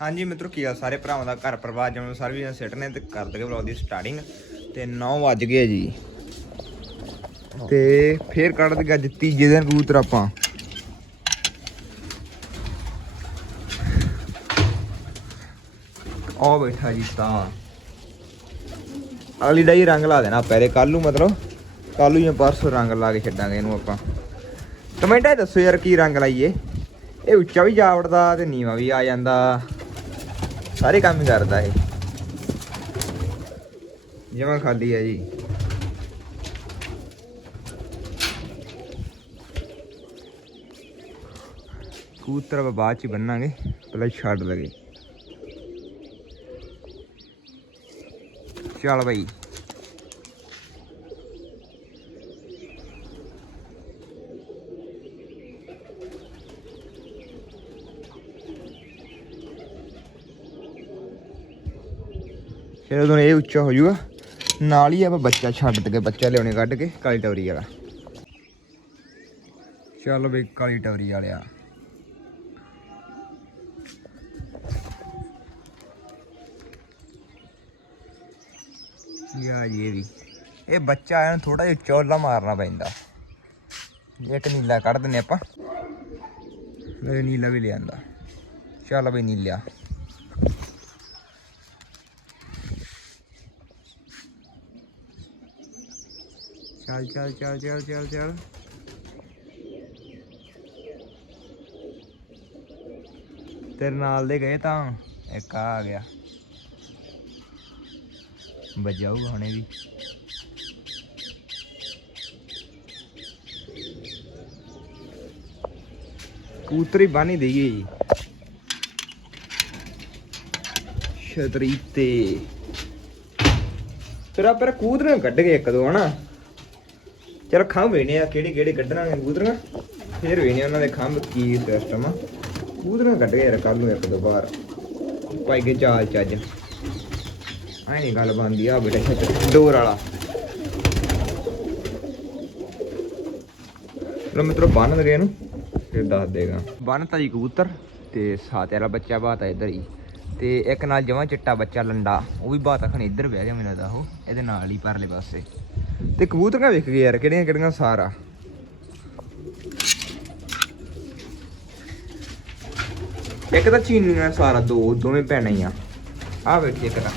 ਹਾਂਜੀ ਮਿੱਤਰੋ, ਕੀ ਆ ਸਾਰੇ ਭਰਾਵਾਂ ਦਾ ਘਰ ਪਰਿਵਾਰ ਜਿਵੇਂ ਵੀ ਸਿੱਟ ਨੇ ਤੇ ਕਰ ਦਗੇ ਵਲੌਗ ਦੀ ਸਟਾਰਟਿੰਗ ਤੇ 9 ਵੱਜ ਗਏ ਜੀ। ਤੇ ਫੇਰ ਕੱਢ ਦਗੇ ਅੱਜ ਤੀਜੇ ਦਿਨ ਕਬੂਤਰ ਆਪਾਂ। ਆ ਬੈਠਾ ਜੀ ਤਾਂ। ਅਗਲੀ ਡਾਈ ਰੰਗ ਲਾ ਦੇਣਾ ਪਹਿਲੇ ਕੱਲ ਨੂੰ ਮਤਲਬ ਕੱਲ ਨੂੰ ਜਾਂ ਪਰਸੋਂ ਰੰਗ ਲਾ ਕੇ ਛੱਡਾਂਗੇ ਇਹਨੂੰ ਆਪਾਂ। ਕਮੈਂਟਾਂ 'ਚ ਦੱਸੋ ਯਾਰ ਕੀ ਰੰਗ ਲਾਈਏ। ਇਹ ਉੱਚਾ ਵੀ ਜਾ ਵੜਦਾ ਤੇ ਨੀਵਾ ਵੀ ਆ ਜਾਂਦਾ। ਸਾਰੇ ਕੰਮ ਹੀ ਕਰਦਾ ਇਹ। ਜਮਾ ਖਾਲੀ ਹੈ ਜੀ। ਕਬੂਤਰ ਬਾਅਦ ਚ ਬੰਨਾਂਗੇ, ਪਹਿਲਾਂ ਛੱਡ ਲਗੇ ਚੱਲ ਬਈ। ਫਿਰ ਉਦੋਂ ਇਹ ਉੱਚਾ ਹੋ ਜਾਊਗਾ। ਨਾਲ ਹੀ ਆਪਾਂ ਬੱਚਾ ਛੱਡ ਦਗੇ ਬੱਚਾ ਲਿਆਉਣੇ ਕੱਢ ਕੇ ਕਾਲੀ ਟੌਰੀ ਵਾਲਾ। ਚੱਲ ਬਈ ਕਾਲੀ ਟੌਰੀ ਵਾਲਿਆ। ਯਾ ਜੀ ਇਹ ਵੀ। ਇਹ ਬੱਚਾ ਐਨ ਥੋੜਾ ਜਿਹਾ ਚੌਲਾ ਮਾਰਨਾ ਪੈਂਦਾ। ਇੱਕ ਨੀਲਾ ਕੱਢ ਦਿੰਨੇ ਆਪਾਂ। ਮੇਰੇ ਨੀਲਾ ਵੀ ਲਿਆਂਦਾ ਚੱਲ ਬਈ ਨੀਲਾ। ਚੱਲ ਚੱਲ ਚੱਲ ਚੱਲ ਚੱਲ ਚੱਲ। ਤੇਰੇ ਨਾਲ ਦੇ ਗਏ ਤਾਂ ਇੱਕ ਆ ਆ ਗਿਆ। ਵੱਜਾਊਗਾ ਹੁਣੇ ਵੀ। ਕੂਤਰੀ ਬਾਨੀ ਦੇਈਏ ਜੀ। ਛਤਰੀ ਤੇ। ਫਿਰ ਆਪਾਂ ਕੂਤਰੇ ਕੱਢ ਗਏ ਇੱਕ ਦੋ, ਹਨਾ? ਚਲ ਖੰਭ ਵੇਣੇ ਆ, ਕਿਹੜੇ ਕਿਹੜੇ ਕੱਢਣਾ ਕਬੂਤਰਾਂ? ਫੇਰ ਵੇਣੇ ਉਹਨਾਂ ਦੇ ਖੰਭ ਕੀ ਸਿਸਟਮ ਆ। ਕਬੂਤਰਾਂ ਕੱਢ ਗਏ ਯਾਰ ਕੱਲ ਨੂੰ ਇੱਕ ਦੋ ਵਾਰ। ਪਾਈ ਕੇ ਚਾਲ ਚੱਜ ਐ ਨਹੀਂ ਗੱਲ ਬੰਦੀ ਆ ਬੇਟਾ ਛੱਤ ਡੋਰ ਵਾਲਾ। ਲੋ ਮਿੱਤਰੋ, ਬੰਨ ਲਗੇ ਇਹਨੂੰ, ਫਿਰ ਦੱਸ ਦੇਗਾ। ਬੰਨਤਾ ਜੀ ਕਬੂਤਰ ਤੇ ਸਾਤੇ ਵਾਲਾ ਬੱਚਾ ਬਾਤਾ ਇੱਧਰ ਹੀ। ਤੇ ਇੱਕ ਨਾਲ ਜਮਾ ਚਿੱਟਾ ਬੱਚਾ ਲੰਡਾ, ਉਹ ਵੀ ਬਾਤਾ ਖਣ ਇੱਧਰ ਬਹਿ ਗਿਆ ਮੈਨੂੰ ਲੱਗਦਾ ਉਹ, ਇਹਦੇ ਨਾਲ ਹੀ ਪਰਲੇ ਪਾਸੇ। ਤੇ ਕਬੂਤਰਾਂ ਵੇਖ ਗਏ ਯਾਰ, ਕਿਹੜੀਆਂ ਕਿਹੜੀਆਂ ਸਾਰਾ ਇੱਕ ਤਾਂ ਚੀਨੀਆਂ ਸਾਰਾ ਦੋ, ਦੋਵੇਂ ਭੈਣਾਂ ਹੀ ਆ। ਆ ਵੇਖੀ ਇੱਕ ਤਾਂ।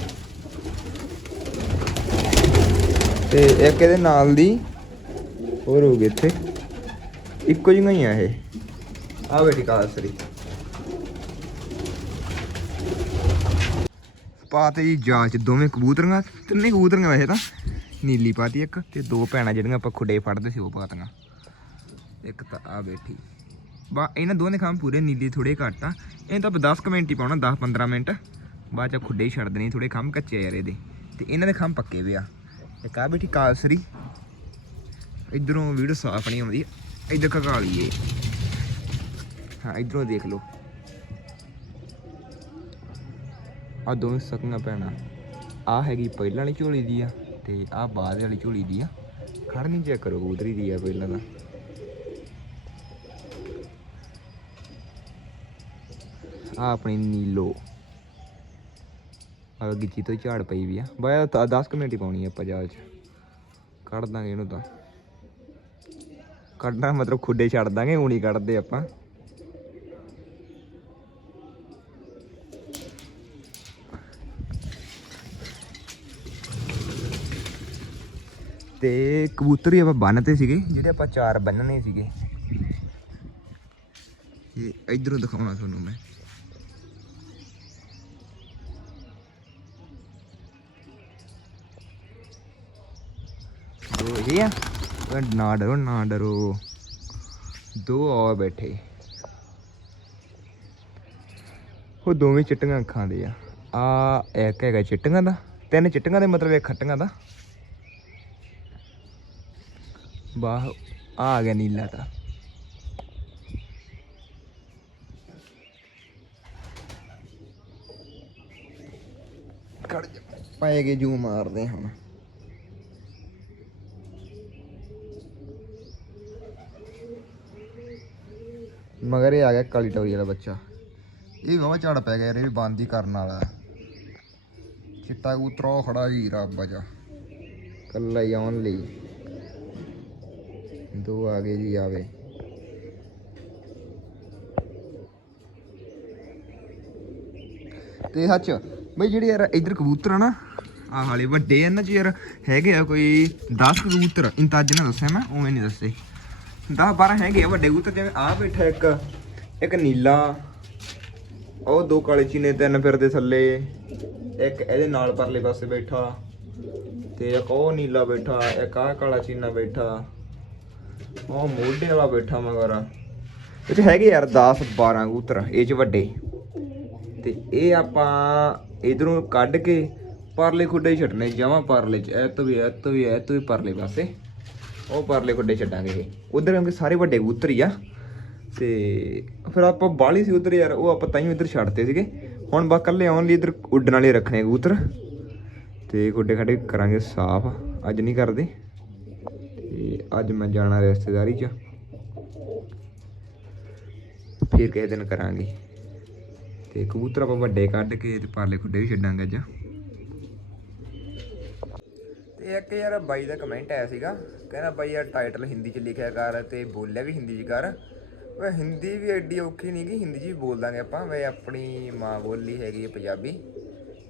ਤੇ ਇੱਕ ਇਹਦੇ ਨਾਲ ਦੀ, ਹੋਰ ਹੋ ਗਈ ਇੱਥੇ। ਇੱਕੋ ਜਿਹੀਆਂ ਹੀ ਆ ਇਹ। ਆ ਵੇਖੀ ਕਾਸਰੀ ਪਾਤੇ ਜੀ ਜਾਂਚ ਦੋਵੇਂ ਕਬੂਤਰੀਆਂ ਤਿੰਨੇ ਕਬੂਤਰੀਆਂ ਵੈਸੇ ਤਾਂ। ਨੀਲੀ ਪਾਤੀ ਇੱਕ ਤੇ ਦੋ ਭੈਣਾਂ ਜਿਹੜੀਆਂ ਆਪਾਂ ਖੁੱਡੇ ਫੜਦੇ ਸੀ ਉਹ ਪਾਤੀਆਂ ਇੱਕ ਤਾਂ ਆ ਬੈਠੀ। ਬਾ, ਇਹਨਾਂ ਦੋਨੇ ਖਾਂ ਪੂਰੇ ਨੀਲੀ ਥੋੜੇ ਘੱਟ ਆ। ਇਹ ਤਾਂ 10 ਕੁ ਮਿੰਟ ਹੀ ਪਾਉਣਾ 10 15 ਮਿੰਟ। ਬਾਅਦ ਚ ਖੁੱਡੇ ਹੀ ਛੱਡ ਦੇਣੇ ਥੋੜੇ ਖੰਮ ਕੱਚੇ ਆ ਯਾਰ ਇਹਦੇ। ਤੇ ਇਹਨਾਂ ਦੇ ਖੰਮ ਪੱਕੇ ਵੀ ਆ। ਇੱਕ ਆ ਬੈਠੀ ਕਾਲਸਰੀ ਇਧਰੋਂ ਵੀਡੀਓ ਸਾਫ਼ ਨਹੀਂ ਆਉਂਦੀ। ਇਧਰ ਕਕਾਲੀ ਏ ਹਾਂ, ਇਧਰੋਂ ਦੇਖ ਲਓ। ਆ ਦੋਵੇਂ ਸਕੀਆਂ ਭੈਣਾਂ। ਆ ਹੈਗੀ ਪਹਿਲਾਂ ਵਾਲੀ ਝੋਲੀ ਦੀ ਆ। ਤੇ ਆ ਬਾਅਦ ਵਾਲੀ ਝੋਲੀ ਦੀ ਆ। ਖੜਨੀ ਚੈੱਕ ਕਰੋ ਕਬੂਤਰੀ ਦੀ ਆ ਪਹਿਲਾਂ ਦਾ ਆ ਆਪਣੀ ਨੀਲੋ। ਆ ਗਿੱਚੀ ਤੋਂ ਝਾੜ ਪਈ ਵੀ ਆ। ਬਾਇਆ 10 ਮਿੰਟ ਹੀ ਪਾਉਣੀ ਆ ਆਪਾਂ ਜਾਲ ਚ। ਕੱਢ ਦਾਂਗੇ ਇਹਨੂੰ ਤਾਂ। ਕੱਢਣਾ ਮਤਲਬ ਖੁੱਡੇ ਛੱਡ ਦਾਂਗੇ ਊਣੀ ਕੱਢਦੇ ਆਪਾਂ। ਤੇ ਕਬੂਤਰ ਹੀ ਆਪਾਂ ਬੰਨਤੇ ਸੀਗੇ, ਜਿਹੜੇ ਆਪਾਂ ਚਾਰ ਬੰਨਣੇ ਸੀਗੇ। ਇਹ ਇਧਰੋਂ ਦਿਖਾਉਣਾ ਤੁਹਾਨੂੰ ਮੈਂ। ਦੋ ਇਹ ਆ ਨਾ ਡਰੋ ਨਾ ਡਰੋ ਦੋ ਆ ਬੈਠੇ। ਉਹ ਦੋਵੇਂ ਚਿੱਟੀਆਂ ਅੱਖਾਂ ਦੇ ਆ। ਆ ਇੱਕ ਹੈਗਾ ਚਿੱਟੀਆਂ ਦਾ, ਤਿੰਨ ਚਿੱਟੀਆਂ ਦੇ ਮਤਲਬ ਇੱਕ ਖੱਟੀਆਂ ਦਾ। ਬਾਹ ਆ ਆ ਗਿਆ ਨੀਲਾ ਤਾਂ। ਕੱਢ ਕੇ ਜੂ ਮਾਰਦੇ ਹੁਣ। ਮਗਰ ਇਹ ਆ ਗਿਆ ਕਾਲੀ ਟੋਰੀ ਵਾਲਾ ਬੱਚਾ। ਇਹ ਵੀ ਵਾਵਾ ਝੜ ਪੈ ਗਿਆ ਯਾਰ, ਇਹ ਵੀ ਬੰਦ ਹੀ ਕਰਨ ਵਾਲਾ। ਚਿੱਟਾ ਕਬੂਤਰ, ਉਹ ਖੜਾ ਜੀ ਰੱਬ ਜਾ। ਕੱਲਾ ਹੀ ਆਉਣ ਲਈ। ਦੋ ਆ ਗਏ ਜੀ ਆਵੇ। ਤੇ ਸੱਚ, ਬਈ ਜਿਹੜੇ ਯਾਰ ਇਧਰ ਕਬੂਤਰ ਆ ਨਾ, ਆਹ ਹਾਲੇ ਵੱਡੇ ਇਹਨਾਂ ਚ ਯਾਰ, ਹੈਗੇ ਆ ਕੋਈ 10 ਕਬੂਤਰ ਇੰਤਾਜ ਨਾਲ ਦੱਸਿਆ ਮੈਂ, ਉਵੇਂ ਨਹੀਂ ਦੱਸੇ। 10 12 ਹੈਗੇ ਆ ਵੱਡੇ ਕਬੂਤਰ, ਜਿਵੇਂ ਆ ਬੈਠਾ ਇੱਕ ਇੱਕ ਨੀਲਾ, ਉਹ ਦੋ ਕਾਲੇ ਚੀਨੇ, ਤਿੰਨ ਫਿਰਦੇ ਥੱਲੇ, ਇੱਕ ਇਹਦੇ ਨਾਲ ਪਰਲੇ ਪਾਸੇ ਬੈਠਾ, ਤੇ ਇੱਕ ਉਹ ਨੀਲਾ ਬੈਠਾ, ਇੱਕ ਆਹ ਕਾਲਾ ਚੀਨਾ ਬੈਠਾ। ਉਹ ਮੋਢੇ ਵਾਲਾ ਬੈਠਾ ਮਗਰ ਇਹ 'ਚ ਹੈਗੇ ਯਾਰ 10 12 ਕਬੂਤਰ ਇਹ ਚ ਵੱਡੇ। ਤੇ ਇਹ ਆਪਾਂ ਇਧਰੋਂ ਕੱਢ ਕੇ ਪਰਲੇ ਖੁੱਡੇ ਛੱਡਨੇ ਜਮਾਂ ਪਰਲੇ ਚ। ਇਹ ਤੋਂ ਵੀ ਇਹ ਤੋਂ ਵੀ ਇਹ ਤੋਂ ਵੀ ਪਰਲੇ ਪਾਸੇ। ਉਹ ਪਰਲੇ ਖੁੱਡੇ ਛੱਡਾਂਗੇ ਇਹ। ਉਧਰ ਕਿਉਂਕਿ ਸਾਰੇ ਵੱਡੇ ਕਬੂਤਰ ਹੀ ਆ। ਤੇ ਫਿਰ ਆਪਾਂ ਬਾਲੀ ਸੀ ਉਧਰ ਯਾਰ ਉਹ ਆਪਾਂ ਤਾਈਓ ਇੱਧਰ ਛੱਡਤੇ ਸੀਗੇ। ਹੁਣ ਬਾ ਕੱਲੇ ਆਉਣ ਲਈ ਇੱਧਰ ਉੱਡਣ ਵਾਲੇ ਰੱਖਣੇ ਕਬੂਤਰ। ਤੇ ਖੁੱਡੇ ਖੱਡੇ ਕਰਾਂਗੇ ਸਾਫ਼। ਅੱਜ ਨਹੀਂ ਕਰਦੇ। ਤੇ ਅੱਜ ਮੈਂ ਜਾਣਾ ਰਿਸ਼ਤੇਦਾਰੀ 'ਚ। ਫਿਰ ਕਿਸੇ ਦਿਨ ਕਰਾਂਗੇ। ਤੇ ਕਬੂਤਰ ਆਪਾਂ ਵੱਡੇ ਕੱਢ ਕੇ ਤੇ ਪਰਲੇ ਖੁੱਡੇ ਵੀ ਛੱਡਾਂਗੇ ਅੱਜ। ਤੇ ਇੱਕ ਯਾਰ ਬਾਈ ਦਾ ਕਮੈਂਟ ਆਇਆ ਸੀਗਾ। ਕਹਿੰਦਾ ਬਾਈ ਯਾਰ ਟਾਈਟਲ ਹਿੰਦੀ ਚ ਲਿਖਿਆ ਕਰ ਤੇ ਬੋਲਿਆ ਵੀ ਹਿੰਦੀ ਚ ਕਰ। ਵੇ ਹਿੰਦੀ ਵੀ ਐਡੀ ਔਖੀ ਨਹੀਂ ਕਿ ਹਿੰਦੀ ਚ ਵੀ ਬੋਲ ਦਾਂਗੇ ਆਪਾਂ। ਵੇ ਆਪਣੀ ਮਾਂ ਬੋਲੀ ਹੈਗੀ ਹੈ ਪੰਜਾਬੀ।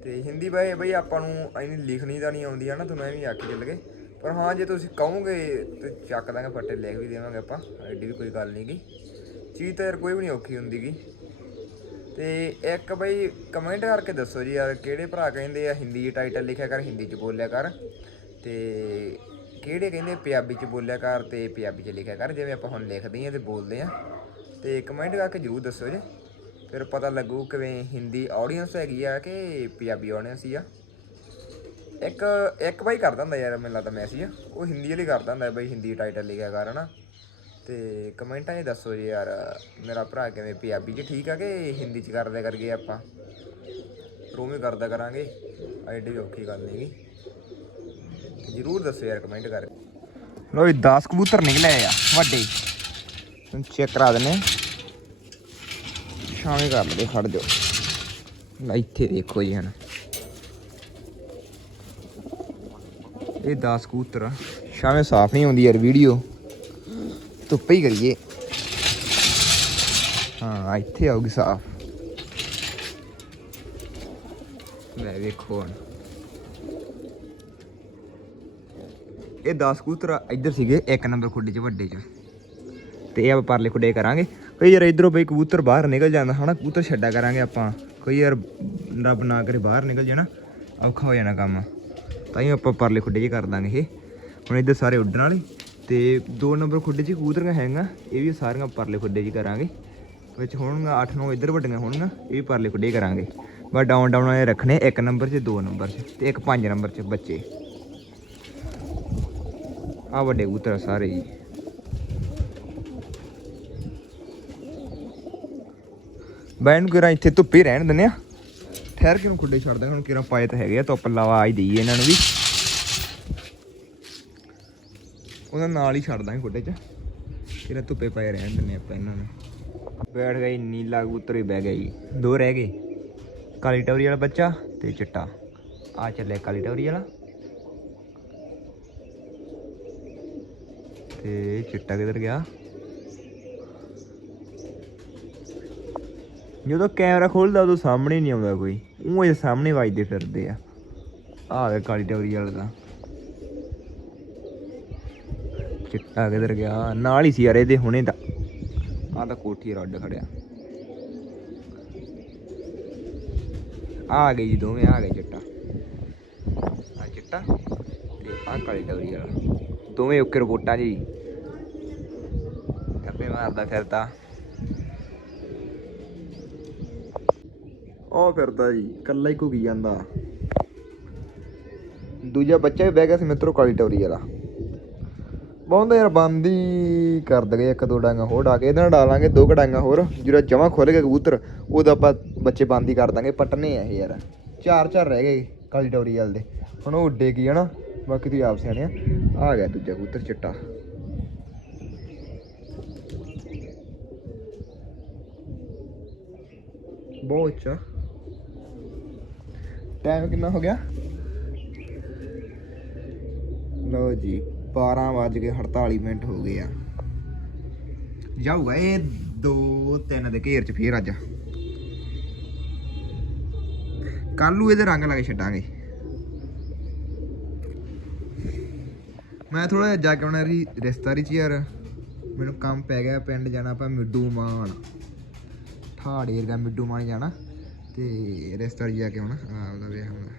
ਤੇ ਹਿੰਦੀ ਬਾਈ, ਬਈ ਆਪਾਂ ਨੂੰ ਇੰਨੀ ਲਿਖਣੀ ਤਾਂ ਨਹੀਂ ਆਉਂਦੀ ਹੈ ਨਾ ਤੁਹਾਨੂੰ ਐਵੇਂ ਆਖੀ ਚੱਲ ਗਏ। ਪਰ ਹਾਂ, ਜੇ ਤੁਸੀਂ ਕਹੋਗੇ, ਤੇ ਚੱਕ ਦਾਂਗੇ ਫੱਟੇ ਲੈ ਵੀ ਦੇਵਾਂਗੇ ਆਪਾਂ। ਐਡੀ ਵੀ ਕੋਈ ਗੱਲ ਨਹੀਂ ਗੀ ਚੀਜ਼ ਤਾਂ ਯਾਰ ਕੋਈ ਵੀ ਨਹੀਂ ਔਖੀ ਹੁੰਦੀ ਗਈ ਤੇ ਇੱਕ ਬਈ ਕਮੈਂਟ ਕਰਕੇ ਦੱਸੋ ਜੀ ਯਾਰ, ਕਿਹੜੇ ਭਰਾ ਕਹਿੰਦੇ ਆ ਹਿੰਦੀ ਟਾਈਟਲ ਲਿਖਿਆ ਕਰ, ਹਿੰਦੀ ਚ ਬੋਲਿਆ ਕਰ। ਤੇ ਕਿਹੜੇ ਕਹਿੰਦੇ ਪੰਜਾਬੀ ਚ ਬੋਲਿਆ ਕਰ ਤੇ ਪੰਜਾਬੀ ਚ ਲਿਖਿਆ ਕਰ, ਜਿਵੇਂ ਆਪਾਂ ਹੁਣ ਲਿਖਦੇ ਆਂ ਤੇ ਬੋਲਦੇ ਆਂ ਤੇ ਕਮੈਂਟ ਕਰਕੇ ਜਰੂਰ ਦੱਸੋ ਜੀ। ਫਿਰ ਪਤਾ ਲੱਗੂ ਕਿਵੇਂ ਹਿੰਦੀ ਆਡੀਅנס ਹੈਗੀ ਆ ਕਿ ਪੰਜਾਬੀ ਆਡੀਅנס ਹੀ ਆ। ਇੱਕ ਇੱਕ ਬਾਈ ਕਰਦਾ ਹੁੰਦਾ ਯਾਰ, ਮੈਨੂੰ ਲੱਗਦਾ ਮੈਸੇਜ। ਉਹ ਹਿੰਦੀ ਵਾਲੀ ਕਰਦਾ ਹੁੰਦਾ ਬਈ, ਹਿੰਦੀ ਟਾਈਟਲ ਲਿਖਿਆ ਕਰ, ਹਨਾ। ਤੇ ਕਮੈਂਟਾਂ 'ਚ ਦੱਸੋ ਜੀ ਯਾਰ, ਮੇਰਾ ਭਰਾ ਕਿਵੇਂ, ਪੰਜਾਬੀ 'ਚ ਠੀਕ ਆ ਕਿ ਹਿੰਦੀ 'ਚ ਕਰਦੇ ਕਰਗੇ ਆਪਾਂ? ਰੋਵੇਂ ਕਰਦਾ ਕਰਾਂਗੇ। ਐਡੀ ਔਖੀ ਗੱਲ ਨਹੀਂਗੀ ਜਰੂਰ ਦੱਸੋ ਯਾਰ, ਕਮੈਂਟ ਕਰਕੇ ਲੋ 10 ਕਬੂਤਰ ਨਿਕਲੇ ਆ ਵੱਡੇ। ਹੁਣ ਚੈੱਕ ਕਰਾ ਦਿੰਨੇ ਸ਼ਾਮੇ ਕਰ ਲਦੇ ਖੜ ਜਾਓ। ਲੈ, ਇੱਥੇ ਦੇਖੋ ਜੀ ਹੁਣ। ਇਹ 10 ਕਬੂਤਰ ਆ। ਸ਼ਾਮੇ ਸਾਫ਼ ਨਹੀਂ ਆਉਂਦੀ ਯਾਰ ਵੀਡੀਓ। ਧੁੱਪੇ ਹੀ ਕਰੀਏ। ਹਾਂ, ਇੱਥੇ ਆਉਗੀ ਸਾਫ਼। ਲੈ ਵੇਖੋ ਹੁਣ। ਇਹ 10 ਕਬੂਤਰ ਇੱਧਰ ਸੀਗੇ, ਇੱਕ ਨੰਬਰ ਖੁੱਡੇ 'ਚ, ਵੱਡੇ 'ਚ। ਤੇ ਇਹ ਆਪਾਂ ਪਰਲੇ ਖੁੱਡੇ ਕਰਾਂਗੇ। ਕਈ ਯਾਰ ਇਧਰੋਂ ਬਈ ਕਬੂਤਰ ਬਾਹਰ ਨਿਕਲ ਜਾਂਦਾ, ਹਨਾ, ਕਬੂਤਰ ਛੱਡਾ ਕਰਾਂਗੇ ਆਪਾਂ। ਕੋਈ ਯਾਰ ਰੱਬ ਨਾ ਕਰੇ ਬਾਹਰ ਨਿਕਲ ਜਾਣਾ, ਔਖਾ ਹੋ ਜਾਣਾ ਕੰਮ। ਤਾਂ ਹੀ ਆਪਾਂ ਪਰਲੇ ਖੁੱਡੇ 'ਚ ਕਰ ਦਾਂਗੇ ਇਹ। ਹੁਣ ਇੱਧਰ ਸਾਰੇ ਉੱਡਣ ਵਾਲੇ ਤੇ ਦੋ ਨੰਬਰ ਖੁੱਡੇ 'ਚ ਕਬੂਤਰੀਆਂ ਹੈਗੀਆਂ, ਇਹ ਵੀ ਸਾਰੀਆਂ ਪਰਲੇ ਖੁੱਡੇ 'ਚ ਕਰਾਂਗੇ। ਵਿੱਚ ਹੋਣਗੀਆਂ 8-9 ਇੱਧਰ ਵੱਡੀਆਂ ਹੋਣਗੀਆਂ, ਇਹ ਵੀ ਪਰਲੇ ਖੁੱਡੇ ਕਰਾਂਗੇ। ਬਸ ਡਾਊਨ ਡਾਊਨ ਵਾਲੇ ਰੱਖਣੇ, ਇੱਕ ਨੰਬਰ 'ਚ, ਦੋ ਨੰਬਰ 'ਚ ਤੇ ਇੱਕ ਪੰਜ ਨੰਬਰ 'ਚ ਬੱਚੇ। ਆ ਵੱਡੇ ਕਬੂਤਰ ਸਾਰੇ ਜੀ। ਬੈਨ ਨੂੰ ਕਿਰਾਂ ਇੱਥੇ ਧੁੱਪੇ ਰਹਿਣ ਦਿੰਦੇ ਆ। ਠਹਿਰ ਕੇ ਨੂੰ ਖੁੱਡੇ ਛੱਡਦਾ ਹੁਣ ਕਿਹੜਾ ਪਾਏ ਤਾਂ ਹੈਗੇ ਆ, ਧੁੱਪ ਲਾਵਾ ਆਈ ਦਈਏ ਇਹਨਾਂ ਨੂੰ ਵੀ। ਉਹਨਾਂ ਨਾਲ ਹੀ ਛੱਡ ਦਾਂਗੇ ਖੁੱਡੇ 'ਚ। ਕਿਹੜਾ ਧੁੱਪੇ ਪਏ ਰਹਿਣ ਦਿੰਦੇ ਆਪਾਂ ਇਹਨਾਂ ਨੂੰ। ਬੈਠ ਗਈ ਨੀਲਾ ਕਬੂਤਰ ਬਹਿ ਗਿਆ ਜੀ। ਦੋ ਰਹਿ ਗਏ। ਕਾਲੀ ਟੌਰੀ ਵਾਲਾ ਬੱਚਾ ਤੇ ਚਿੱਟਾ। ਆ ਚੱਲਿਆ ਕਾਲੀ ਟੌਰੀ ਵਾਲਾ। ਤੇ ਚਿੱਟਾ ਕਿੱਧਰ ਗਿਆ? ਜਦੋਂ ਕੈਮਰਾ ਖੋਲਦਾ, ਉਦੋਂ ਸਾਹਮਣੇ ਨਹੀਂ ਆਉਂਦਾ ਕੋਈ। ਉਹ ਇਹ ਸਾਹਮਣੇ ਵੱਜਦੇ ਫਿਰਦੇ ਆ। ਆਹ ਵੇ ਕਾਲੀ ਟਵਰੀ ਵਾਲਾ ਦਾ। ਚਿੱਟਾ ਕਿੱਧਰ ਗਿਆ? ਨਾਲ ਹੀ ਸੀ ਯਾਰ, ਇਹਦੇ ਹੁਣੇ ਦਾ ਆਹ ਤਾਂ ਕੋਠੀ ਰੱਡ ਖੜਿਆ। ਆ ਗਈ ਜੀ ਦੋਵੇਂ ਆ ਗਏ ਚਿੱਟਾ। ਆ ਚਿੱਟਾ ਤੇ ਆ ਕਾਲੀ ਟਵਰੀ ਵਾਲਾ। ਦੋਵੇਂ ਓਕੇ ਰਿਪੋਰਟਾਂ ਜੀ। ਕੱਪੇ ਮਾਰਦਾ ਫਿਰਦਾ। ਉਹ ਫਿਰਦਾ ਜੀ, ਇਕੱਲਾ ਹੀ ਘੁਗੀ ਜਾਂਦਾ। ਦੂਜਾ ਬੱਚਾ ਵੀ ਬਹਿ ਗਿਆ ਸੀ ਮਿੱਤਰੋ ਕਾਲੀ ਟੌਰੀ ਵਾਲਾ। ਬਹੁੰਦਾ ਯਾਰ ਬੰਦ ਹੀ ਕਰ ਦਗੇ ਇੱਕ ਦੋ ਡਾਂਗਾ ਹੋਰ ਡਾ ਕੇ, ਇਹਦੇ ਨਾਲ ਡਾਲਾਂਗੇ ਦੋ ਕਡਾਂਗਾ ਹੋਰ, ਜਿਹੜਾ ਜਮਾ ਖੁੱਲ ਗਿਆ ਕਬੂਤਰ, ਉਹਦਾ ਆਪਾਂ ਬੱਚੇ ਬੰਦ ਹੀ ਕਰ ਦਾਂਗੇ ਪਟਨੇ ਆ ਇਹ ਯਾਰ। ਚਾਰ ਚਾਰ ਰਹਿ ਗਏ ਕਾਲੀ ਟੌਰੀ ਵਾਲੇ ਦੇ। ਹੁਣ ਉਹ ਉੱਡੇਗੀ ਹਨਾ, ਬਾਕੀ ਤੁਸੀਂ ਆਪ ਸਿਆਣੇ ਆ। ਆ ਗਿਆ ਦੂਜਾ ਕਬੂਤਰ ਚਿੱਟਾ। ਬਹੁਤ ਅੱਛਾ। ਟਾਈਮ ਕਿੰਨਾ ਹੋ ਗਿਆ? ਲਓ ਜੀ 12 ਵੱਜ ਕੇ 48 ਮਿੰਟ ਹੋ ਗਏ ਆ। ਜਾਊਗਾ ਇਹ 2 3 ਦੇ ਘੇਰ ਚ ਫੇਰ ਅੱਜ। ਕੱਲ ਨੂੰ ਇਹਦੇ ਰੰਗ ਲਾ ਕੇ ਛੱਡਾਂਗੇ। ਮੈਂ ਥੋੜਾ ਜਿਹਾ ਜਾ ਕੇ ਆਉਣਾ ਰੀ ਰਿਸ਼ਤੇਦਾਰੀ ਚ ਯਾਰ। ਮੈਨੂੰ ਕੰਮ ਪੈ ਗਿਆ, ਪਿੰਡ ਜਾਣਾ ਆਪਾਂ ਮਿੱਡੂ ਮਾਨ। ਠਾੜ ਏਰੀਆ ਮਿੱਡੂ ਮਾਨ ਜਾਣਾ। ਤੇ ਰਿਸ਼ਤੇਦਾਰੀ ਜਾ ਕੇ ਆਉਣਾ ਆ ਵਿਆਹ ਹੋਣਾ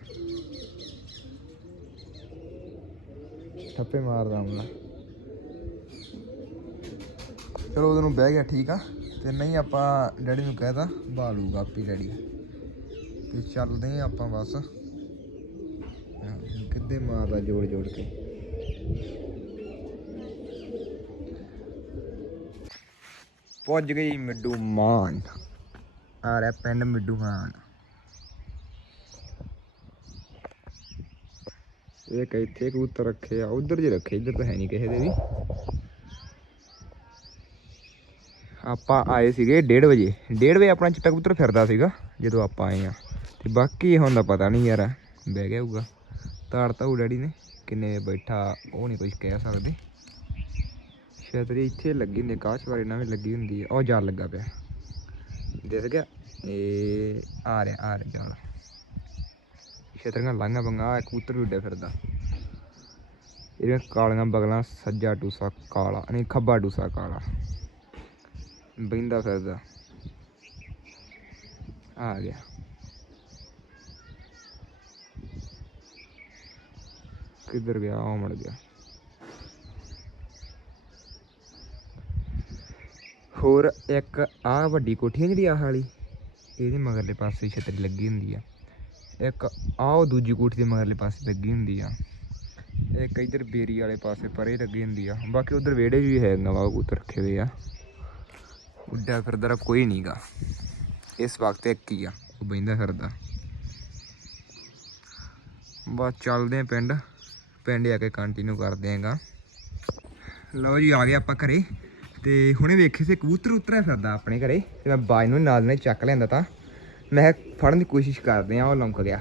ਠੱਪੇ ਮਾਰਦਾ ਹੁੰਦਾ। ਚਲੋ ਉਹਨੂੰ ਬਹਿ ਗਿਆ ਠੀਕ ਆ। ਤੇ ਨਹੀਂ ਆਪਾਂ ਡੈਡੀ ਨੂੰ ਕਹਿਤਾ ਬਾਲੂਗਾ ਆਪੀ ਡੈਡੀ। ਤੇ ਚੱਲਦੇ ਆ ਆਪਾਂ ਬਸ। ਆਹ, ਕਿੱਦੇ ਮਾਰਦਾ ਜੋੜ ਜੋੜ ਕੇ। ਪੁੱਜ ਗਈ ਮਿੱਡੂ ਮਾਨ ਆ ਰਿਹਾ ਪਿੰਡ ਮਿੱਡੂ ਖਾਨ। ਇਹ ਕਿ ਇੱਥੇ ਕਬੂਤਰ ਰੱਖੇ ਆ, ਉਧਰ ਜੇ ਰੱਖੇ, ਇੱਧਰ ਤਾਂ ਹੈ ਨਹੀਂ ਕਿਸੇ ਦੇ ਵੀ। ਆਪਾਂ ਆਏ ਸੀਗੇ 1:30 ਵਜੇ। 1:30 ਵਜੇ ਆਪਣਾ ਚਿੱਟਾ ਕਬੂਤਰ ਫਿਰਦਾ ਸੀਗਾ, ਜਦੋਂ ਆਪਾਂ ਆਏ ਆ। ਤੇ ਬਾਕੀ ਹੁਣ ਦਾ ਪਤਾ ਨਹੀਂ ਯਾਰ, ਬਹਿ ਗਿਆ ਹੋਊਗਾ। ਤਾੜਤਾ ਉਹ ਡੈਡੀ ਨੇ, ਕਿੰਨੇ ਬੈਠਾ, ਉਹ ਨਹੀਂ ਕੁਝ ਕਹਿ ਸਕਦੇ। ਛਤਰੀ ਇੱਥੇ ਲੱਗੀ ਨੇ ਕਾਸ਼ ਵਾਲੇ ਨਾਲ ਵੀ ਲੱਗੀ ਹੁੰਦੀ ਹੈ ਉਹ ਜਾਲ ਲੱਗਾ ਪਿਆ। ਦਿਸ ਗਿਆ ਇਹ ਆ ਰਿਹਾ ਆ ਰਿਹਾ ਜਾਲ ਛਤਰੀਆਂ ਲਾਂਗਾ ਬੰਗਾ ਕਬੂਤਰ ਵੀ ਫਿਰਦਾ ਇਹਦੀਆਂ ਕਾਲੀਆਂ ਬਗਲਾਂ ਸੱਜਾ ਟੂਸਾ ਕਾਲਾ ਨਹੀਂ ਖੱਬਾ ਟੂਸਾ ਕਾਲਾ ਬਹਿੰਦਾ ਫਿਰਦਾ ਆ ਗਿਆ ਕਿੱਧਰ ਗਿਆ ਉਹ ਮੜ ਗਿਆ ਹੋਰ ਇੱਕ ਆਹ ਵੱਡੀ ਕੋਠੀ ਹੈ ਜਿਹੜੀ ਆਹ ਵਾਲੀ, ਇਹਦੇ ਮਗਰਲੇ ਪਾਸੇ ਛਤਰੀ ਲੱਗੀ ਹੁੰਦੀ ਆ। ਇੱਕ ਆਹ ਦੂਜੀ ਕੋਠੀ ਦੇ ਮਗਰਲੇ ਪਾਸੇ ਲੱਗੀ ਹੁੰਦੀ ਆ। ਇੱਕ ਇਧਰ ਬੇਰੀ ਵਾਲੇ ਪਾਸੇ ਪਰੇ ਲੱਗੀ ਹੁੰਦੀ ਆ। ਬਾਕੀ ਉਧਰ ਵਿਹੜੇ 'ਚ ਵੀ ਹੈ ਨਵਾਂ ਕਬੂਤਰ ਰੱਖੇ ਹੋਏ ਆ। ਉੱਡਿਆ ਫਿਰਦਾ ਰਾ ਕੋਈ ਨਹੀਂਗਾ ਇਸ ਵਕਤ ਇੱਕ ਹੀ ਆ, ਉਹ ਬਹਿੰਦਾ ਫਿਰਦਾ। ਬਸ ਚੱਲਦੇ ਆ ਪਿੰਡ। ਪਿੰਡ ਆ ਕੇ ਕੰਟੀਨਿਊ ਕਰਦੇ ਆਂਗਾ ਲਓ ਜੀ, ਆ ਗਏ ਆਪਾਂ ਘਰੇ। ਤੇ ਹੁਣੇ ਵੇਖੇ ਸੀ, ਕਬੂਤਰ ਉਤਰਿਆ ਫਿਰਦਾ ਆਪਣੇ ਘਰੇ ਤੇ ਮੈਂ ਬਾਜ ਨੂੰ ਨਾਲ ਨੇ ਚੱਕ ਲਿਆਂਦਾ ਤਾਂ। ਮੈਂ ਫੜਨ ਦੀ ਕੋਸ਼ਿਸ਼ ਕਰਦੇ ਆ ਉਹ ਲੰਕ ਗਿਆ।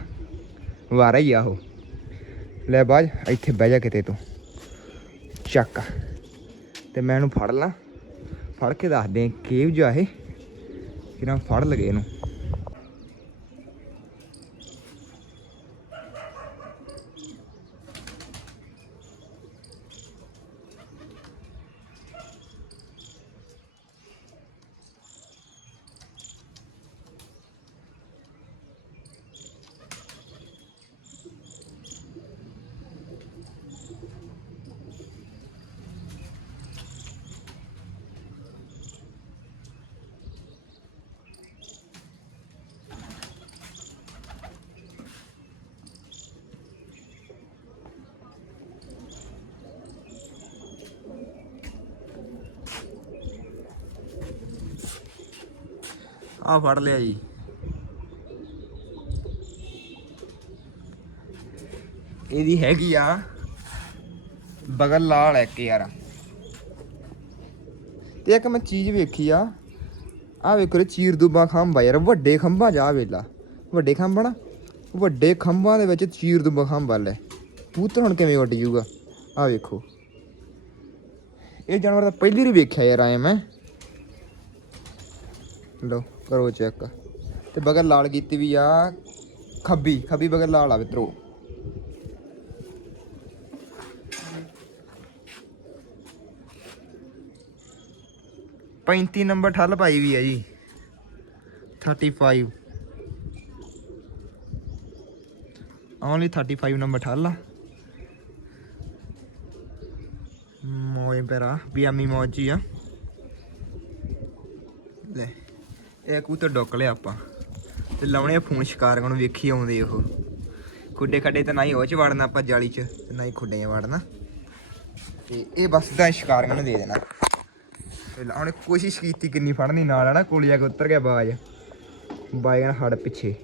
ਵਾਰਾ ਹੀ ਆ ਉਹ। ਲੈ ਬਾਜ, ਇੱਥੇ ਬਹਿ ਜਾ ਕਿਤੇ ਤੂੰ। ਚੱਕ। ਤੇ ਮੈਂ ਇਹਨੂੰ ਫੜ ਲਾਂ। ਫੜ ਕੇ ਦੱਸਦੇ ਆ ਕਿਹੋ ਜਿਹਾ ਇਹ। ਕਿਰਾਂ ਫੜ ਲਗੇ ਇਹਨੂੰ। ਆ ਫੜ ਲਿਆ ਜੀ। ਇਹਦੀ ਹੈਗੀ ਆ ਬਗਲ ਲਾਲ ਹੈ ਕਿ ਯਾਰ ਤੇ ਇੱਕ ਮੈਂ ਚੀਜ਼ ਵੇਖੀ ਆ। ਆ ਵੇਖੋ ਰੇ ਚੀਰ ਦੁਬਾ ਖੰਭਾ ਯਾਰ, ਵੱਡੇ ਖੰਭਾ ਜਾ ਵੇਲਾ ਵੱਡੇ ਖੰਭਾ ਨਾ, ਵੱਡੇ ਖੰਭਾਂ ਦੇ ਵਿੱਚ ਚੀਰ ਦੁਬਾ ਖੰਭਾ ਲੈ। ਕਬੂਤਰ ਹੁਣ ਕਿਵੇਂ ਉੱਡ ਜੂਗਾ? ਆ ਵੇਖੋ। ਇਹ ਜਾਨਵਰ ਤਾਂ ਪਹਿਲੀ ਵਾਰੀ ਵੇਖਿਆ ਯਾਰ ਆਏ ਮੈਂ। ਲੋ ਕਰੋ ਚੈੱਕ ਤੇ ਬਗਲ ਲਾਲ ਕੀਤੀ ਵੀ ਆ, ਖੱਬੀ ਖੱਬੀ ਬਗਰ ਲਾਲ ਆ ਮਿੱਤਰੋ। ਪੈਂਤੀ ਨੰਬਰ ਠੱਲ ਪਾਈ ਵੀ ਆ ਜੀ। 35 ਓਨਲੀ 35 ਨੰਬਰ ਠੱਲ ਆ। ਮੋਏ ਪਰਾ ਬੀਐਮਈ ਮੋਜ਼ੀ ਆ ਲੈ ਇਹ ਕਬੂਤਰ ਡੁੱਕ ਲਿਆ ਆਪਾਂ। ਤੇ ਲਾਉਣੇ ਆ ਫੋਨ ਸ਼ਿਕਾਰੀਆਂ ਨੂੰ ਵੇਖੀ ਆਉਂਦੇ ਉਹ। ਖੁੱਡੇ ਖੱਡੇ ਤਾਂ ਨਾ ਹੀ ਉਹ ਚ ਵੜਨਾ ਆਪਾਂ ਜਾਲੀ ਚ, ਤੇ ਨਾ ਹੀ ਖੁੱਡੇ 'ਚ ਵੜਨਾ। ਤੇ ਇਹ ਬਸ ਤਾਂ ਸ਼ਿਕਾਰੀਆਂ ਨੂੰ ਦੇ ਦੇਣਾ। ਤੇ ਲਾਉਣੇ ਕੋਸ਼ਿਸ਼ ਕੀਤੀ ਕਿੰਨੀ ਫੜਨੀ, ਨਾਲ ਆ ਨਾ ਕੋਲ ਜਾ ਕੇ ਉਤਰ ਗਿਆ ਬਾਜ। ਬਾਇਆਂ ਹੜ ਪਿੱਛੇ।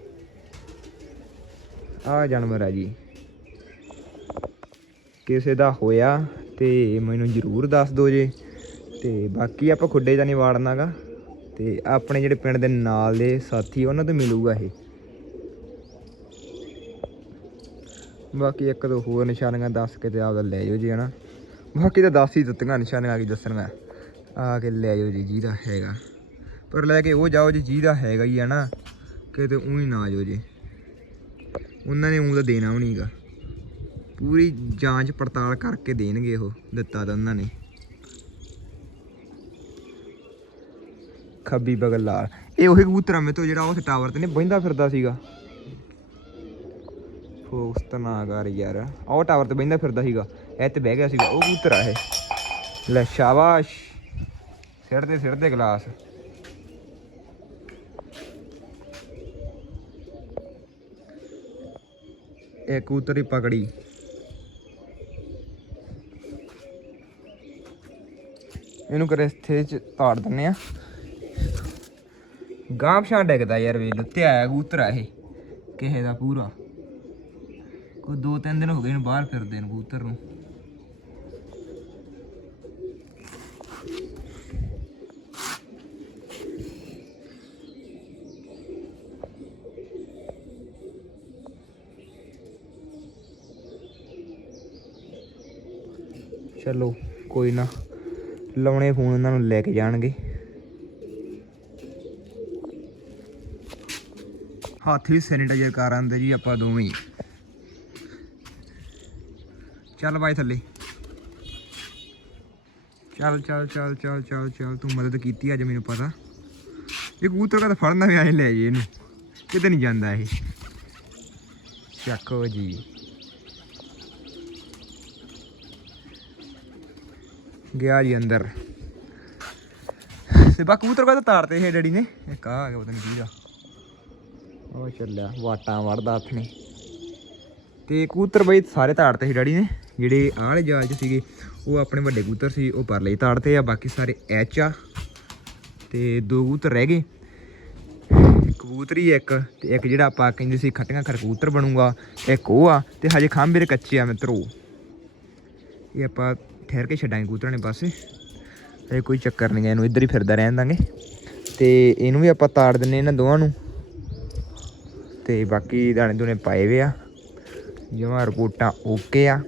ਆ ਜਾਨਵਰ ਆ ਜੀ। ਕਿਸੇ ਦਾ ਹੋਇਆ ਤੇ ਮੈਨੂੰ ਜ਼ਰੂਰ ਦੱਸ ਦਿਓ ਜੇ। ਤੇ ਬਾਕੀ ਆਪਾਂ ਖੁੱਡੇ ਜਾਂ ਨਹੀਂ ਵਾੜਨਾਗਾ। ਤੇ ਆਪਣੇ ਜਿਹੜੇ ਪਿੰਡ ਦੇ ਨਾਲ ਦੇ ਸਾਥੀ ਉਹਨਾਂ ਤੋਂ ਮਿਲੂਗਾ ਇਹ। ਬਾਕੀ ਇੱਕ ਦੋ ਹੋਰ ਨਿਸ਼ਾਨੀਆਂ ਦੱਸ ਕੇ ਤੇ ਆਪਦਾ ਲੈ ਜਾਓ ਜੀ, ਹਨਾ। ਬਾਕੀ ਤਾਂ ਦੱਸ ਹੀ ਦਿੱਤੀਆਂ ਨਿਸ਼ਾਨੀਆਂ ਕੀ ਦੱਸਣੀਆਂ ਆ ਕੇ ਲੈ ਜਾਓ ਜੀ, ਜਿਹਦਾ ਹੈਗਾ। ਪਰ ਲੈ ਕੇ ਉਹ ਜਾਓ ਜੀ, ਜਿਹਦਾ ਹੈਗਾ ਹੀ ਹੈ ਨਾ, ਕਿਤੇ ਉਹੀ ਨਾ ਜਾਓ ਜੀ। ਉਹਨਾਂ ਨੇ ਉਹ ਤਾਂ ਦੇਣਾ ਵੀ ਨਹੀਂਗਾ ਪੂਰੀ ਜਾਂਚ ਪੜਤਾਲ ਕਰਕੇ ਦੇਣਗੇ ਉਹ, ਦਿੱਤਾ ਤਾਂ ਉਹਨਾਂ ਨੇ। ਖੱਬੀ ਬਗਲ ਲਾਲ ਇਹ ਉਹੀ ਕਬੂਤਰ ਆ ਮੇਰੇ ਤੋਂ ਜਿਹੜਾ ਉਹ ਟਾਵਰ ਤੇ ਨੇ ਬਹਿੰਦਾ ਫਿਰਦਾ ਸੀਗਾ। ਫੋਕਸ ਤਾਂ ਯਾਰ। ਉਹ ਟਾਵਰ ਤੇ ਬਹਿੰਦਾ ਫਿਰਦਾ ਸੀਗਾ। ਇਹ ਤੇ ਬਹਿ ਗਿਆ ਸੀਗਾ। ਉਹ ਕਬੂਤਰ ਆ ਇਹ। ਲੈ ਸ਼ਾਬਾਸ਼। ਸਿਰ ਤੇ ਸਿਰ ਤੇ ਗਲਾਸ। ਇਹ ਕਬੂਤਰ ਹੀ ਪਕੜੀ। ਇਹਨੂੰ ਕਰੇ ਇੱਥੇ ਚ ਤਾੜ ਦਿੰਨੇ ਆ। ਗਾਂ ਪਛਾਂ ਡਿੱਗਦਾ ਯਾਰ ਵੇ ਲੁੱਤੇ ਆਇਆ ਕਬੂਤਰ ਆ ਇਹ, ਕਿਸੇ ਦਾ ਪੂਰਾ। ਕੋਈ ਦੋ ਤਿੰਨ ਦਿਨ ਹੋ ਗਏ ਇਹਨੂੰ ਬਾਹਰ ਫਿਰਦੇ ਨੇ ਕਬੂਤਰ ਨੂੰ। ਚਲੋ, ਕੋਈ ਨਾ, ਲਾਉਣੇ ਫੋਨ ਉਹਨਾਂ ਨੂੰ ਲੈ ਕੇ ਜਾਣਗੇ। ਹੱਥ ਵੀ ਸੈਨੀਟਾਈਜ਼ਰ ਕਰ ਆਂਦੇ ਜੀ ਆਪਾਂ ਦੋਵੇਂ ਚੱਲ ਬਾਈ ਥੱਲੇ। ਚੱਲ ਚੱਲ ਚੱਲ ਚੱਲ ਚੱਲ ਚੱਲ, ਤੂੰ ਮਦਦ ਕੀਤੀ ਅੱਜ ਮੈਨੂੰ ਪਤਾ। ਇਹ ਕਬੂਤਰ ਕਾ ਤਾਂ ਫੜਨਾ ਵੀ ਆਏ ਲੈ ਜੇ ਇਹਨੂੰ। ਕਿਤੇ ਨਹੀਂ ਜਾਂਦਾ ਇਹ। ਚੱਕੋ ਜੀ। ਗਿਆ ਜੀ ਅੰਦਰ। ਤੇ ਬਾ ਕਬੂਤਰ ਕਾ ਤਾਂ ਤਾਰਤੇ ਸੀ ਡੈਡੀ ਨੇ? ਇੱਕ ਆ ਗਿਆ, ਪਤਾ ਨਹੀਂ ਕੀ ਦਾ ਉਹ ਚੱਲਿਆ ਵਾਟਾਂ ਵੜਦਾ ਹੱਥ ਨੇ। ਤੇ ਕਬੂਤਰ ਬਈ ਸਾਰੇ ਤਾੜਤੇ ਸੀ ਡੈਡੀ ਨੇ ਜਿਹੜੇ ਆਹ ਵਾਲੇ ਜਾਲ 'ਚ ਸੀਗੇ ਉਹ ਆਪਣੇ ਵੱਡੇ ਕੂਤਰ ਸੀ ਉਹ ਪਰ ਲਈ ਤਾੜਤੇ ਆ ਬਾਕੀ ਸਾਰੇ ਐਚ ਆ। ਤੇ ਦੋ ਕੂਤਰ ਰਹਿ ਗਏ। ਕਬੂਤਰੀ ਇੱਕ ਤੇ ਇੱਕ ਜਿਹੜਾ ਆਪਾਂ ਕਹਿੰਦੇ ਸੀ ਖੱਟੀਆਂ ਖਰ ਕਬੂਤਰ ਬਣੂਗਾ ਇੱਕ ਉਹ ਆ ਤੇ ਹਜੇ ਖਾਂਬੇ ਮੇਰੇ ਕੱਚੇ ਆ ਮਿੱਤਰੋ। ਇਹ ਆਪਾਂ ਠਹਿਰ ਕੇ ਛੱਡਾਂਗੇ ਕੂਤਰਾਂ ਨੇ ਪਾਸੇ। ਇਹ ਕੋਈ ਚੱਕਰ ਨਹੀਂ ਗਾ, ਇਹਨੂੰ ਇੱਧਰ ਹੀ ਫਿਰਦਾ ਰਹਿਣ ਦਾਂਗੇ। ਤੇ ਇਹਨੂੰ ਵੀ ਆਪਾਂ ਤਾੜ ਦਿੰਨੇ ਇਹਨਾਂ ਦੋਵਾਂ ਨੂੰ। ਤੇ ਬਾਕੀ ਦਾਣੇ ਦੂਣੇ ਪਾਏ ਵੇ ਆ। ਜਮਾਂ ਰਿਪੋਰਟਾਂ ਓਕੇ ਆ।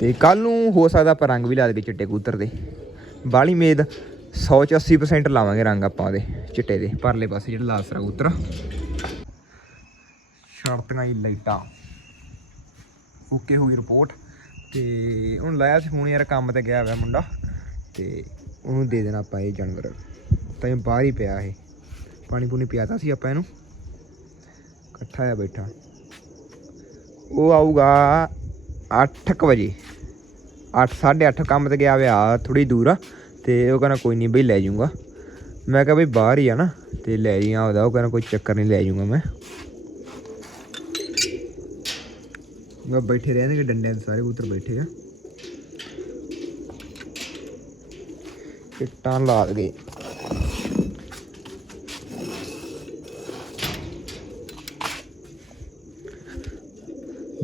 ਤੇ ਕੱਲ ਨੂੰ ਹੋ ਸਕਦਾ ਆਪਾਂ ਰੰਗ ਵੀ ਲਾ ਦੇਈਏ ਚਿੱਟੇ ਕੂਤਰ ਦੇ। ਬਾਲੀ ਮੇਦ 100 ਚ 80% ਲਾਵਾਂਗੇ ਰੰਗ ਆਪਾਂ ਉਹਦੇ ਚਿੱਟੇ ਦੇ, ਪਰਲੇ ਪਾਸੇ ਜਿਹੜਾ ਲਾਲ ਕੂਤਰ ਸ਼ਰਤਾਂ ਆ। ਹੀ ਲਾਈਟਾਂ। ਓਕੇ ਹੋ ਗਈ ਰਿਪੋਰਟ ਤੇ ਹੁਣ ਲਾਇਆ ਸੀ ਫੋਨ ਯਾਰ ਕੰਮ ਤੇ ਗਿਆ ਹੋਇਆ ਮੁੰਡਾ ਤੇ ਉਹਨੂੰ ਦੇ ਦੇਣਾ ਆਪਾਂ ਇਹ ਜਾਨਵਰ। ਤਾਂ ਇਹ ਬਾਹਰ ਹੀ ਪਿਆ ਇਹ। ਪਾਣੀ ਪੂਣੀ ਪਿਆਤਾ ਸੀ ਆਪਾਂ ਇਹਨੂੰ। ਇਕੱਠਾ ਆ ਬੈਠਾ। ਉਹ ਆਊਗਾ 8:00 ਵਜੇ। 8:30 ਕੰਮ ਤੇ ਗਿਆ ਹੋਇਆ ਥੋੜੀ ਦੂਰ ਆ, ਤੇ ਉਹ ਕਹਿੰਦਾ ਕੋਈ ਨਹੀਂ ਬਈ ਲੈ ਜਾਊਂਗਾ। ਮੈਂ ਕਿਹਾ ਬਈ ਬਾਹਰ ਹੀ ਆ ਨਾ, ਤੇ ਲੈ ਜੀ ਆਉਦਾ ਉਹ ਕਹਿੰਦਾ ਕੋਈ ਚੱਕਰ ਨਹੀਂ ਲੈ ਜਾਊਂਗਾ ਮੈਂ। ਮੈਂ ਬੈਠੇ ਰਹਿਣਗੇ ਡੰਡਿਆਂ ਦੇ ਸਾਰੇ ਕਬੂਤਰ ਬੈਠੇ ਆ। ਇੱਟਾਂ ਲਾ ਗਏ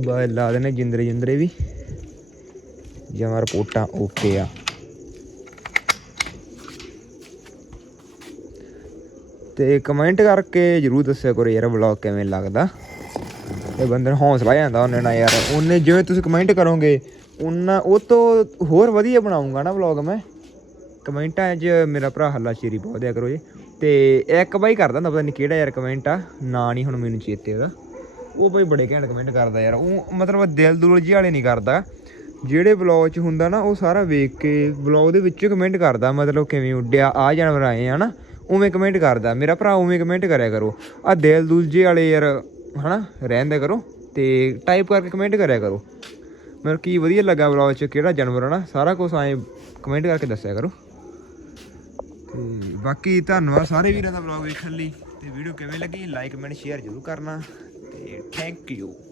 ਬਾਹਰ ਲਾ ਦੇਣੇ ਜਿੰਦਰੇ ਜਿੰਦਰੇ ਵੀ। ਜਮਾ ਰਿਪੋਰਟਾਂ ਓਕੇ ਆ। ਤੇ ਕਮੈਂਟ ਕਰਕੇ ਜਰੂਰ ਦੱਸਿਆ ਕਰੋ ਯਾਰ ਵਲੌਗ ਕਿਵੇਂ ਲੱਗਦਾ। ਇਹ ਬੰਦੇ ਨੂੰ ਹੌਸਲਾ ਜਾਂਦਾ ਉਹਨੇ ਨਾ ਯਾਰ। ਉਹਨੇ ਜਿਵੇਂ ਤੁਸੀਂ ਕਮੈਂਟ ਕਰੋਗੇ ਉਹਨਾਂ ਉਹ ਤੋਂ ਹੋਰ ਵਧੀਆ ਬਣਾਉਂਗਾ ਨਾ ਵਲੌਗ ਮੈਂ। ਕਮੈਂਟਾਂ 'ਚ ਮੇਰਾ ਭਰਾ ਹੱਲਾ ਸ਼ੇਰੀ ਬਹੁਤ ਦਿਆ ਕਰੋ ਜੀ। ਤੇ ਇੱਕ ਬਾਈ ਕਰਦਾ ਹੁੰਦਾ, ਪਤਾ ਨਹੀਂ ਕਿਹੜਾ ਯਾਰ ਕਮੈਂਟ ਆ। ਨਾਂ ਨਹੀਂ ਹੁਣ ਮੈਨੂੰ ਚੇਤੇ ਉਹਦਾ। ਉਹ ਬਾਈ ਬੜੇ ਘੈਂਟ ਕਮੈਂਟ ਕਰਦਾ ਯਾਰ। ਉਹ ਮਤਲਬ ਦਿਲ ਦੁਲ ਜਿਹੇ ਵਾਲੇ ਨਹੀਂ ਕਰਦਾ। ਜਿਹੜੇ ਵਲੌਗ 'ਚ ਹੁੰਦਾ ਨਾ, ਉਹ ਸਾਰਾ ਵੇਖ ਕੇ ਵਲੌਗ ਦੇ ਵਿੱਚ ਕਮੈਂਟ ਕਰਦਾ, ਮਤਲਬ ਕਿਵੇਂ ਉੱਡਿਆ ਆ ਜਾਨਵਰ ਆਏ ਆ ਨਾ, ਉਵੇਂ ਕਮੈਂਟ ਕਰਦਾ। ਮੇਰਾ ਭਰਾ ਉਵੇਂ ਕਮੈਂਟ ਕਰਿਆ ਕਰੋ। ਆ ਦਿਲ ਦੁਲ ਜਿਹੇ ਵਾਲੇ ਯਾਰ, ਹਨਾ, ਰਹਿੰਦੇ ਕਰੋ ਤੇ ਟਾਈਪ ਕਰਕੇ ਕਮੈਂਟ ਕਰਿਆ ਕਰੋ। ਮੈਨੂੰ ਕੀ ਵਧੀਆ ਲੱਗਾ ਵਲੌਗ 'ਚ, ਕਿਹੜਾ ਜਾਨਵਰ ਆ ਸਾਰਾ ਕੁਝ ਐਂ ਕਮੈਂਟ ਕਰਕੇ ਦੱਸਿਆ ਕਰੋ। ਤੇ ਬਾਕੀ ਧੰਨਵਾਦ ਸਾਰੇ ਵੀਰਾਂ ਦਾ ਵਲੌਗ ਵੇਖਣ ਲਈ। ਤੇ ਵੀਡੀਓ ਕਿਵੇਂ ਲੱਗੀ ਲਾਈਕ ਕਮੈਂਟ ਸ਼ੇਅਰ ਜ਼ਰੂਰ ਕਰਨਾ। Thank you.